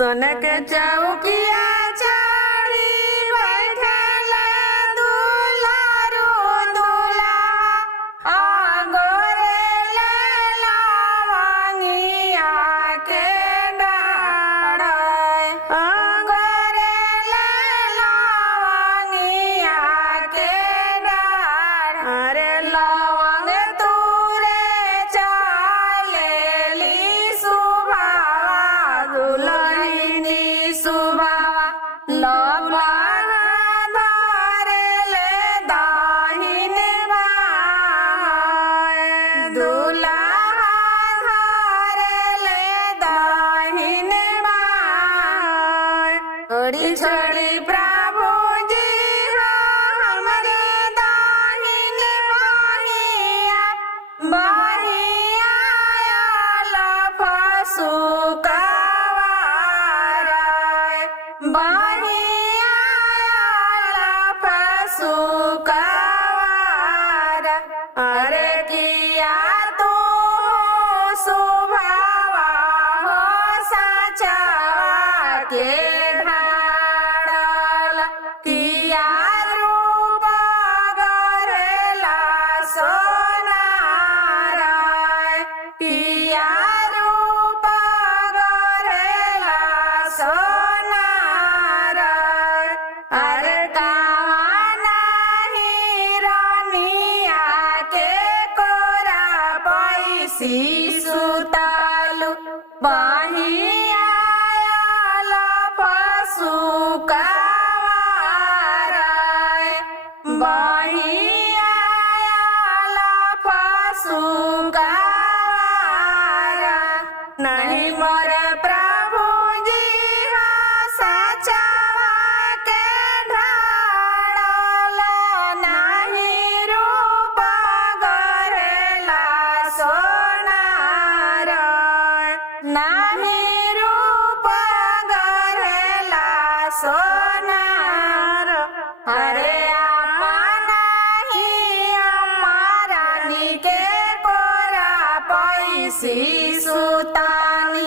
सोनक चौकिया चढ़ी बैठल दुलारू दुल्हा गोरे लवंगिया के डाढ़ गोरे लवंगिया के डाढ़ अरे लवंग तूरे चलेली सुबावा दुलहिनी सुबावा लवंग धरेले दाहिने बाएं दुल्हा धरेले दाहिने बाएं छोड़ी छोड़ी प्रभु जी हमरे दाहिने बाहिया बाहिया लफसु कवाराय बाहिया लफसु कवारा अरे किया तू सुभावा हो साचा के ढाड़ल किया रूप गरेला सोनाराय किया रूप गरेला सोनाराय अरे गाना हिरनिया के कोरा पैसी सुतालु बाहिया लफसु कवाराय बाहिया लफसु कवारा नहीं मोर प्रभु जी सचवा के ढाड़ल नहीं रूप गरेला सोनाराय नहीं रूप गरेला सोनार अरे अम्मारानी के कोरा पैसी सुतानी